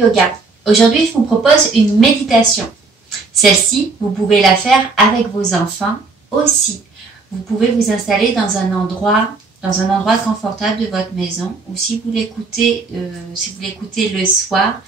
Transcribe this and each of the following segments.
yoga. Aujourd'hui, je vous propose une méditation. Celle-ci, vous pouvez la faire avec vos enfants aussi. Vous pouvez vous installer dans un endroit confortable de votre maison, ou si vous l'écoutez le soir,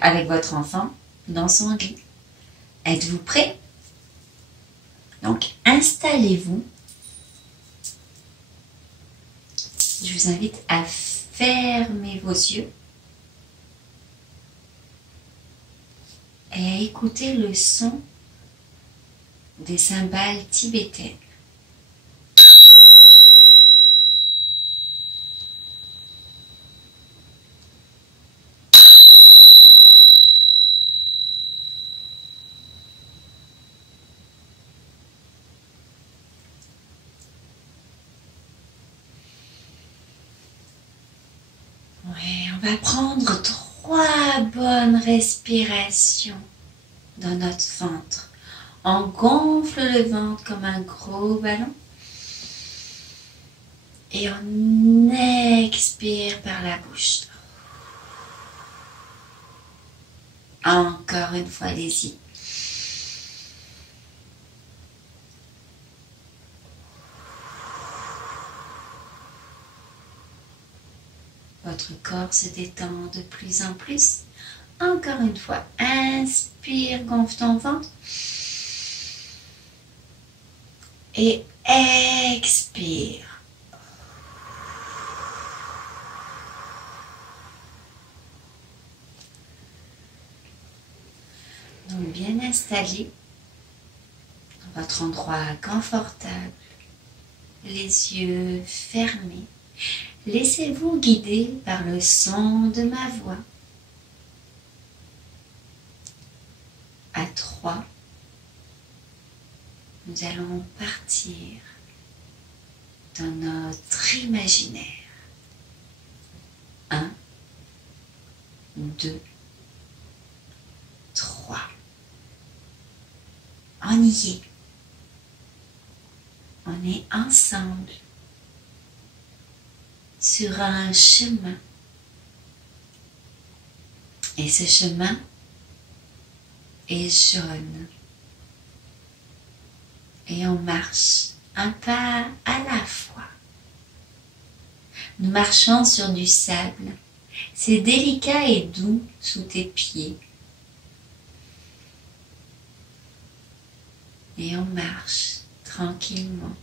avec votre enfant dans son lit. Êtes-vous prêts? Donc, installez-vous. Je vous invite à fermer vos yeux et à écouter le son des cymbales tibétaines. Ouais, on va prendre 3 bonnes respirations dans notre ventre. On gonfle le ventre comme un gros ballon et on expire par la bouche. Encore une fois, allez-y. Votre corps se détend de plus en plus. Encore une fois, inspire, gonfle ton ventre. Et expire. Donc bien installé dans votre endroit confortable, les yeux fermés. Laissez-vous guider par le son de ma voix. À 3, nous allons partir dans notre imaginaire. 1, 2, 3. On y est. On est ensemble sur un chemin. Et ce chemin est jaune. Et on marche un pas à la fois. Nous marchons sur du sable. C'est délicat et doux sous tes pieds. Et on marche tranquillement,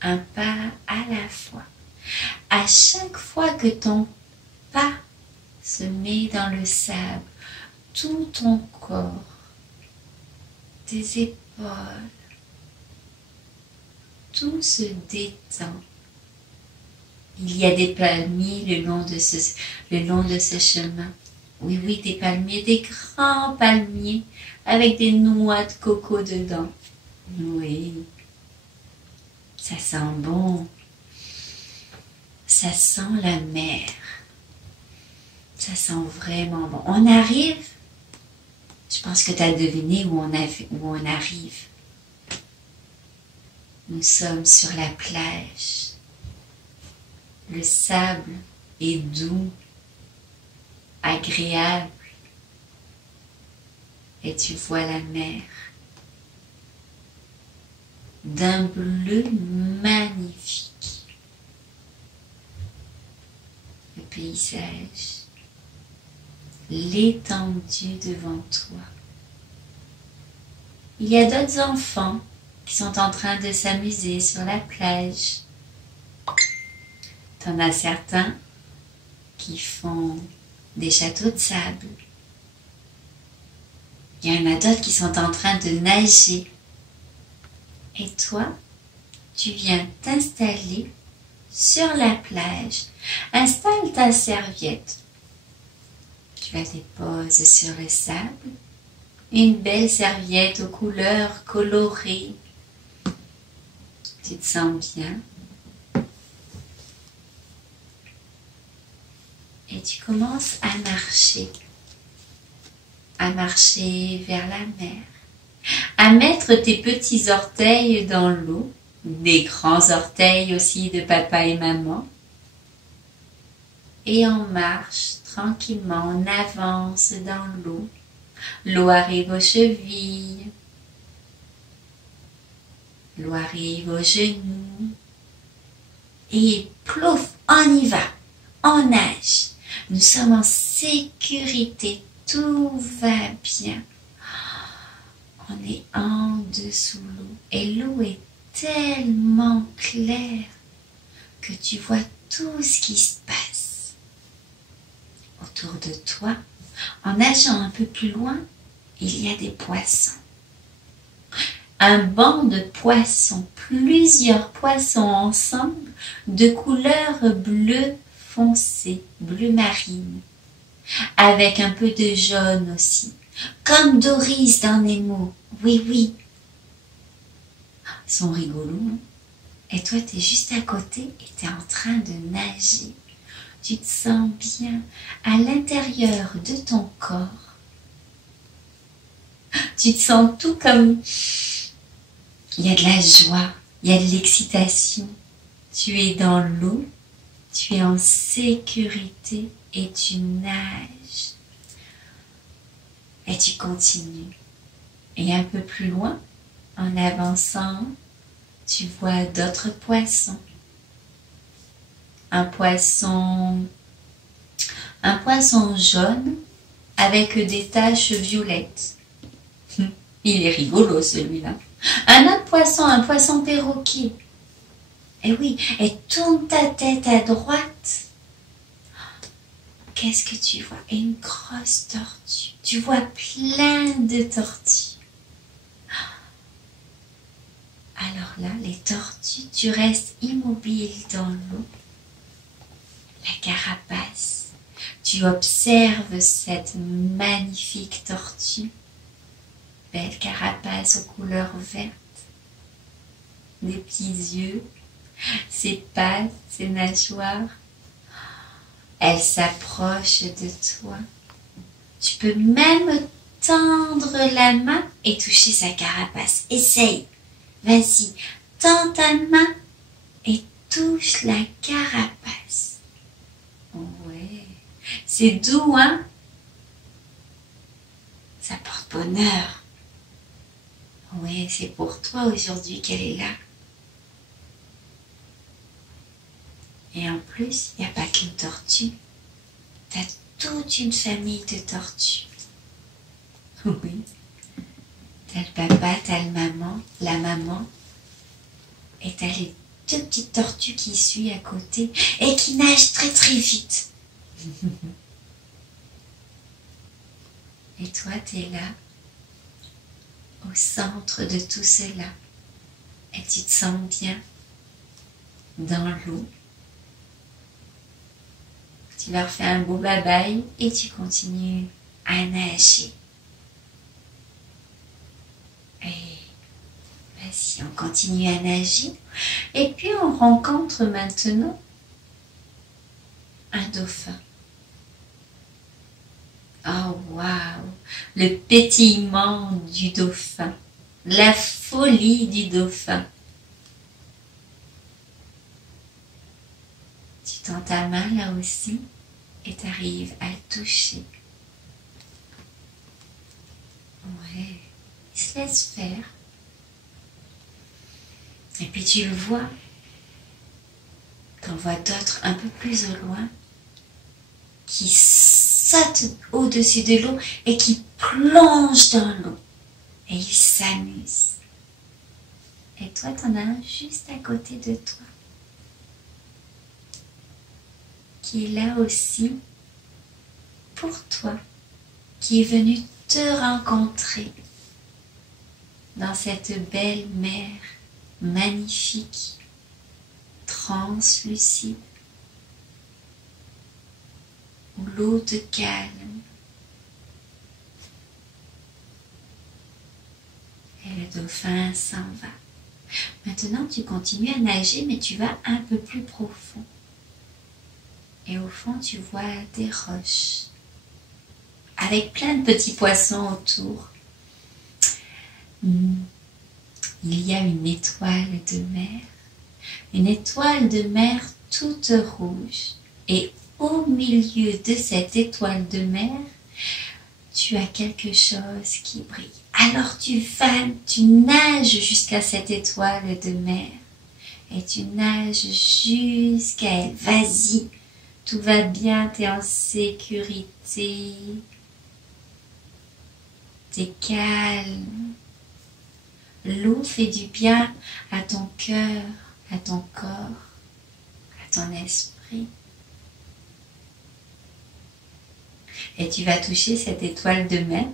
un pas à la fois. À chaque fois que ton pas se met dans le sable, tout ton corps, tes épaules, tout se détend. Il y a des palmiers le long de ce chemin. Oui, des palmiers, des grands palmiers avec des noix de coco dedans. Oui, ça sent bon. Ça sent la mer. Ça sent vraiment bon. On arrive. Je pense que tu as deviné où on arrive. Nous sommes sur la plage. Le sable est doux, agréable. Et tu vois la mer d'un bleu magnifique. Le paysage, l'étendue devant toi. Il y a d'autres enfants qui sont en train de s'amuser sur la plage. T'en as certains qui font des châteaux de sable. Il y en a d'autres qui sont en train de nager. Et toi, tu viens t'installer sur la plage. Installe ta serviette. Tu la déposes sur le sable. Une belle serviette aux couleurs colorées. Tu te sens bien. Et tu commences à marcher vers la mer, à mettre tes petits orteils dans l'eau, des grands orteils aussi de papa et maman, et on marche tranquillement, on avance dans l'eau. L'eau arrive aux chevilles, l'eau arrive aux genoux et plouf, on y va, on nage. Nous sommes en sécurité, tout va bien. On est en dessous l'eau et l'eau est tellement claire que tu vois tout ce qui se passe autour de toi. En nageant un peu plus loin, il y a des poissons. Un banc de poissons, plusieurs poissons ensemble de couleur bleu foncé, bleu marine, avec un peu de jaune aussi, comme Doris dans Nemo. Oui, oui. Ils sont rigolos, hein? Et toi, tu es juste à côté et tu es en train de nager. Tu te sens bien à l'intérieur de ton corps. Tu te sens tout comme... Il y a de la joie, il y a de l'excitation. Tu es dans l'eau, tu es en sécurité et tu nages. Et tu continues. Et un peu plus loin, en avançant, tu vois d'autres poissons. Un poisson jaune avec des taches violettes. Il est rigolo celui-là. Un poisson perroquet. Et oui, et tourne ta tête à droite. Qu'est-ce que tu vois? Une grosse tortue. Tu vois plein de tortues. Alors là, les tortues, tu restes immobile dans l'eau. La carapace. Tu observes cette magnifique tortue. Belle carapace aux couleurs vertes. Des petits yeux. Ses pattes, ses nageoires. Elle s'approche de toi. Tu peux même tendre la main et toucher sa carapace. Essaye. Vas-y, tends ta main et touche la carapace. Ouais, c'est doux, hein? Ça porte bonheur. Ouais, c'est pour toi aujourd'hui qu'elle est là. Et en plus, il n'y a pas qu'une tortue. Tu as toute une famille de tortues. Oui. T'as le papa, t'as la maman, et t'as les deux petites tortues qui suivent à côté et qui nagent très très vite. Et toi, t'es là, au centre de tout cela, et tu te sens bien dans l'eau. Tu leur fais un beau bye-bye et tu continues à nager. Et vas-y, on continue à nager. Et puis on rencontre maintenant un dauphin. Oh waouh, le pétillement du dauphin, la folie du dauphin. Tu tends ta main là aussi et tu arrives à le toucher. Ouais. Il se laisse faire. Et puis tu le vois. T'en vois d'autres un peu plus au loin qui sautent au-dessus de l'eau et qui plongent dans l'eau. Et ils s'amusent. Et toi, t'en as un juste à côté de toi qui est là aussi pour toi, qui est venu te rencontrer dans cette belle mer magnifique, translucide, où l'eau te calme. Et le dauphin s'en va. Maintenant, tu continues à nager, mais tu vas un peu plus profond. Et au fond, tu vois des roches, avec plein de petits poissons autour. Il y a une étoile de mer toute rouge. Et au milieu de cette étoile de mer, tu as quelque chose qui brille. Alors tu nages jusqu'à cette étoile de mer et tu nages jusqu'à elle. Vas-y, tout va bien, tu es en sécurité, tu es calme. L'eau fait du bien à ton cœur, à ton corps, à ton esprit. Et tu vas toucher cette étoile de mer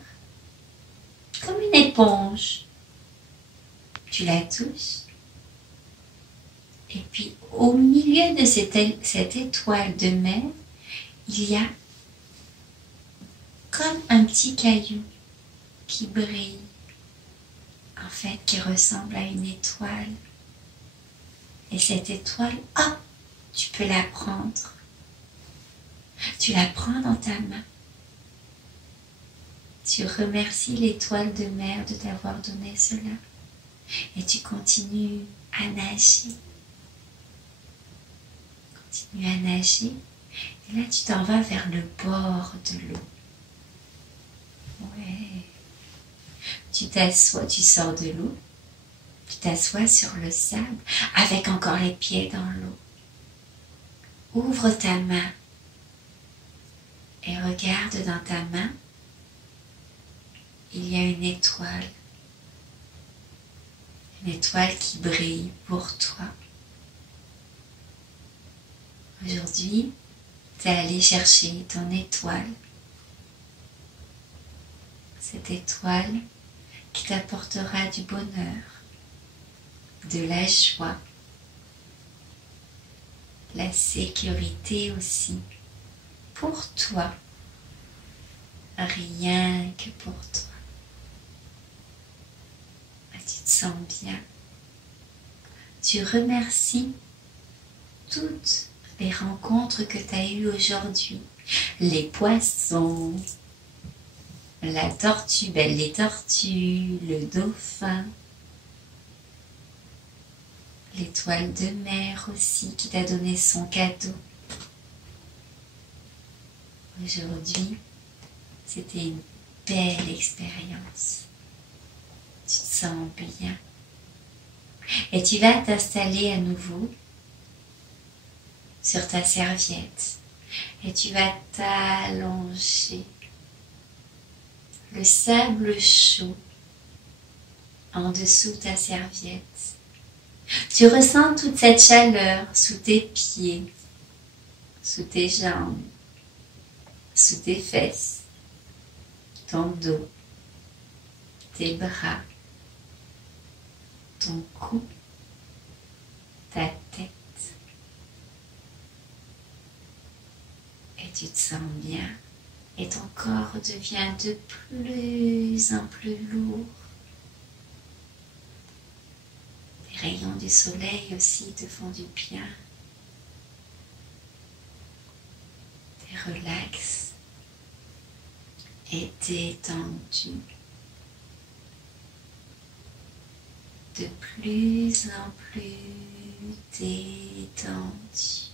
comme une éponge. Tu la touches. Et puis au milieu de cette étoile de mer, il y a comme un petit caillou qui brille. En fait, qui ressemble à une étoile. Et cette étoile, hop, tu peux la prendre. Tu la prends dans ta main. Tu remercies l'étoile de mer de t'avoir donné cela. Et tu continues à nager. Continue à nager. Et là, tu t'en vas vers le bord de l'eau. Ouais. Tu t'assois, tu sors de l'eau. Tu t'assois sur le sable avec encore les pieds dans l'eau. Ouvre ta main et regarde dans ta main. Il y a une étoile. Une étoile qui brille pour toi. Aujourd'hui, tu es allé chercher ton étoile. Cette étoile qui t'apportera du bonheur, de la joie, la sécurité aussi, pour toi, rien que pour toi. Tu te sens bien. Tu remercies toutes les rencontres que tu as eues aujourd'hui. Les poissons, la tortue, les tortues, le dauphin, l'étoile de mer aussi qui t'a donné son cadeau. Aujourd'hui, c'était une belle expérience. Tu te sens bien. Et tu vas t'installer à nouveau sur ta serviette. Et tu vas t'allonger. Le sable chaud en dessous de ta serviette. Tu ressens toute cette chaleur sous tes pieds, sous tes jambes, sous tes fesses, ton dos, tes bras, ton cou, ta tête. Et tu te sens bien. Et ton corps devient de plus en plus lourd. Les rayons du soleil aussi te font du bien. Tu relaxes et détendu. De plus en plus détendu.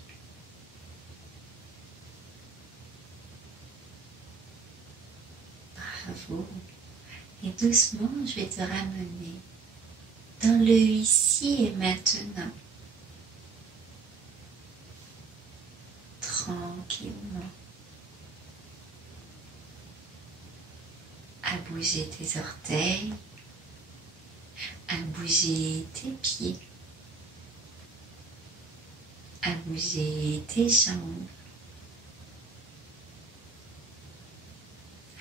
Bravo. Et doucement, je vais te ramener dans le ici et maintenant. Tranquillement. À bouger tes orteils. À bouger tes pieds. À bouger tes jambes.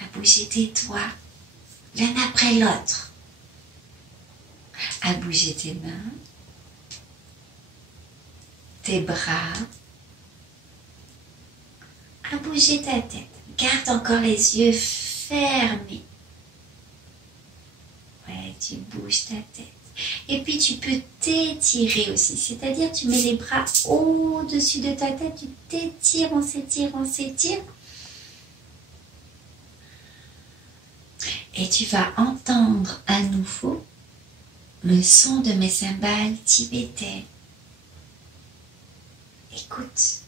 À bouger tes doigts, l'un après l'autre. À bouger tes mains, tes bras. À bouger ta tête. Garde encore les yeux fermés. Ouais, tu bouges ta tête. Et puis tu peux t'étirer aussi. C'est-à-dire tu mets les bras au-dessus de ta tête. Tu t'étires, on s'étire, on s'étire. Et tu vas entendre à nouveau le son de mes cymbales tibétaines. Écoute.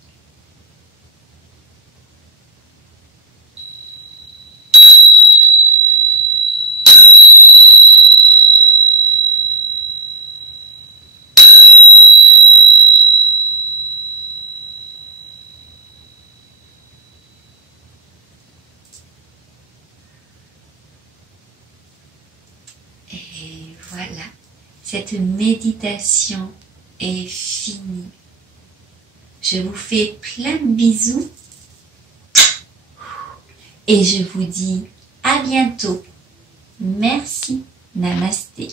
Voilà, cette méditation est finie. Je vous fais plein de bisous et je vous dis à bientôt. Merci. Namasté.